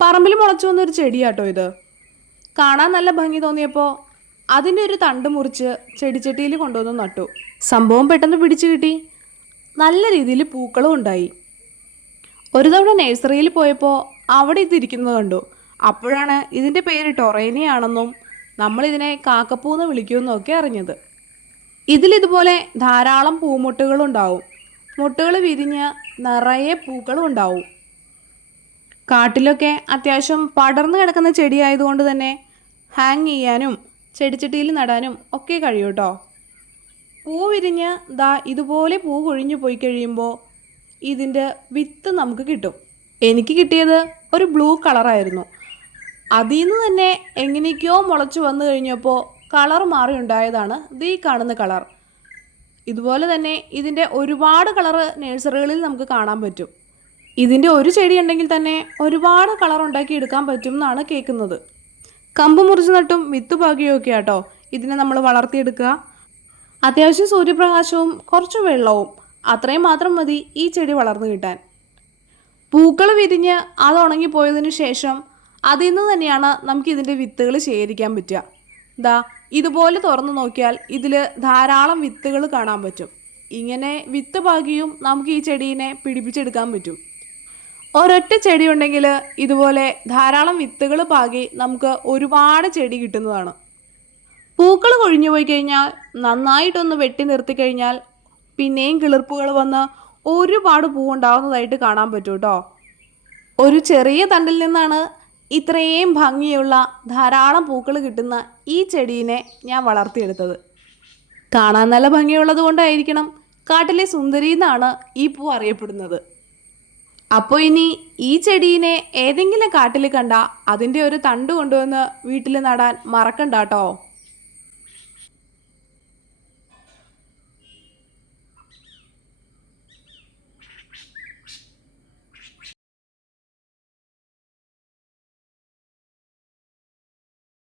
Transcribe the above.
പറമ്പിൽ മുളച്ചു വന്നൊരു ചെടിയാട്ടോ ഇത്. കാണാൻ നല്ല ഭംഗി തോന്നിയപ്പോൾ അതിൻ്റെ ഒരു തണ്ട് മുറിച്ച് ചെടിച്ചട്ടിയിൽ കൊണ്ടുവന്ന് നട്ടു. സംഭവം പെട്ടെന്ന് പിടിച്ചു കിട്ടി. നല്ല രീതിയിൽ പൂക്കളും ഉണ്ടായി. ഒരു തവണ നഴ്സറിയിൽ പോയപ്പോൾ അവിടെ ഇതിരിക്കുന്നത് കണ്ടു. അപ്പോഴാണ് ഇതിൻ്റെ പേര് ടൊറേനിയാണെന്നും നമ്മളിതിനെ കാക്കപ്പൂന്ന് വിളിക്കുമെന്നും ഒക്കെ അറിഞ്ഞത്. ഇതിലിതുപോലെ ധാരാളം പൂമൊട്ടുകളുണ്ടാവും. മൊട്ടുകൾ വിരിഞ്ഞ് നിറയെ പൂക്കളും ഉണ്ടാവും. കാട്ടിലൊക്കെ അത്യാവശ്യം പടർന്നു കിടക്കുന്ന ചെടിയായതുകൊണ്ട് തന്നെ ഹാങ് ചെയ്യാനും ചെടിച്ചട്ടിയിൽ നടാനും ഒക്കെ കഴിയും കേട്ടോ. പൂ വിരിഞ്ഞ് ഇതുപോലെ പൂ കൊഴിഞ്ഞു പോയി കഴിയുമ്പോൾ ഇതിൻ്റെ വിത്ത് നമുക്ക് കിട്ടും. എനിക്ക് കിട്ടിയത് ഒരു ബ്ലൂ കളറായിരുന്നു. അതിൽ നിന്ന് തന്നെ എങ്ങനെയൊക്കെയോ മുളച്ചു വന്നു കഴിഞ്ഞപ്പോൾ കളർ മാറി ഉണ്ടായതാണ് ഈ കാണുന്ന കളർ. ഇതുപോലെ തന്നെ ഇതിൻ്റെ ഒരുപാട് കളറ് നഴ്സറികളിൽ നമുക്ക് കാണാൻ പറ്റും. ഇതിൻ്റെ ഒരു ചെടി ഉണ്ടെങ്കിൽ തന്നെ ഒരുപാട് കളർ ഉണ്ടാക്കി എടുക്കാൻ പറ്റും എന്നാണ് കേൾക്കുന്നത്. കമ്പ് മുറിച്ച് നട്ടും വിത്ത് പാകിയും ഒക്കെ ആട്ടോ ഇതിനെ നമ്മൾ വളർത്തിയെടുക്കുക. അത്യാവശ്യം സൂര്യപ്രകാശവും കുറച്ച് വെള്ളവും അത്രയും മാത്രം മതി ഈ ചെടി വളർന്നു കിട്ടാൻ. പൂക്കൾ വിരിഞ്ഞ് അത് ഉണങ്ങിപ്പോയതിന് ശേഷം അതിൽ നിന്ന് തന്നെയാണ് നമുക്ക് ഇതിൻ്റെ വിത്തുകൾ ശേഖരിക്കാൻ പറ്റുക. ഇതുപോലെ തുറന്നു നോക്കിയാൽ ഇതിൽ ധാരാളം വിത്തുകൾ കാണാൻ പറ്റും. ഇങ്ങനെ വിത്ത് പാകിയും നമുക്ക് ഈ ചെടീനെ പിടിപ്പിച്ചെടുക്കാൻ പറ്റും. ഒരൊറ്റ ചെടി ഉണ്ടെങ്കിൽ ഇതുപോലെ ധാരാളം വിത്തുകൾ പാകി നമുക്ക് ഒരുപാട് ചെടി കിട്ടുന്നതാണ്. പൂക്കൾ കൊഴിഞ്ഞു പോയി കഴിഞ്ഞാൽ നന്നായിട്ടൊന്ന് വെട്ടി നിർത്തി കഴിഞ്ഞാൽ പിന്നെയും കിളിർപ്പുകൾ വന്ന് ഒരുപാട് പൂവുണ്ടാവുന്നതായിട്ട് കാണാൻ പറ്റും കേട്ടോ. ഒരു ചെറിയ തണ്ടിൽ നിന്നാണ് ഇത്രയും ഭംഗിയുള്ള ധാരാളം പൂക്കൾ കിട്ടുന്ന ഈ ചെടീനെ ഞാൻ വളർത്തിയെടുത്തത്. കാണാൻ നല്ല ഭംഗിയുള്ളത് കൊണ്ടായിരിക്കണം കാട്ടിലെ സുന്ദരി എന്നാണ് ഈ പൂ അറിയപ്പെടുന്നത്. അപ്പോൾ ഇനി ഈ ചെടീനെ ഏതെങ്കിലും കാട്ടിൽ കണ്ടാൽ അതിൻ്റെ ഒരു തണ്ട് കൊണ്ടുവന്ന് വീട്ടിൽ നടാൻ മറക്കണ്ട കേട്ടോ.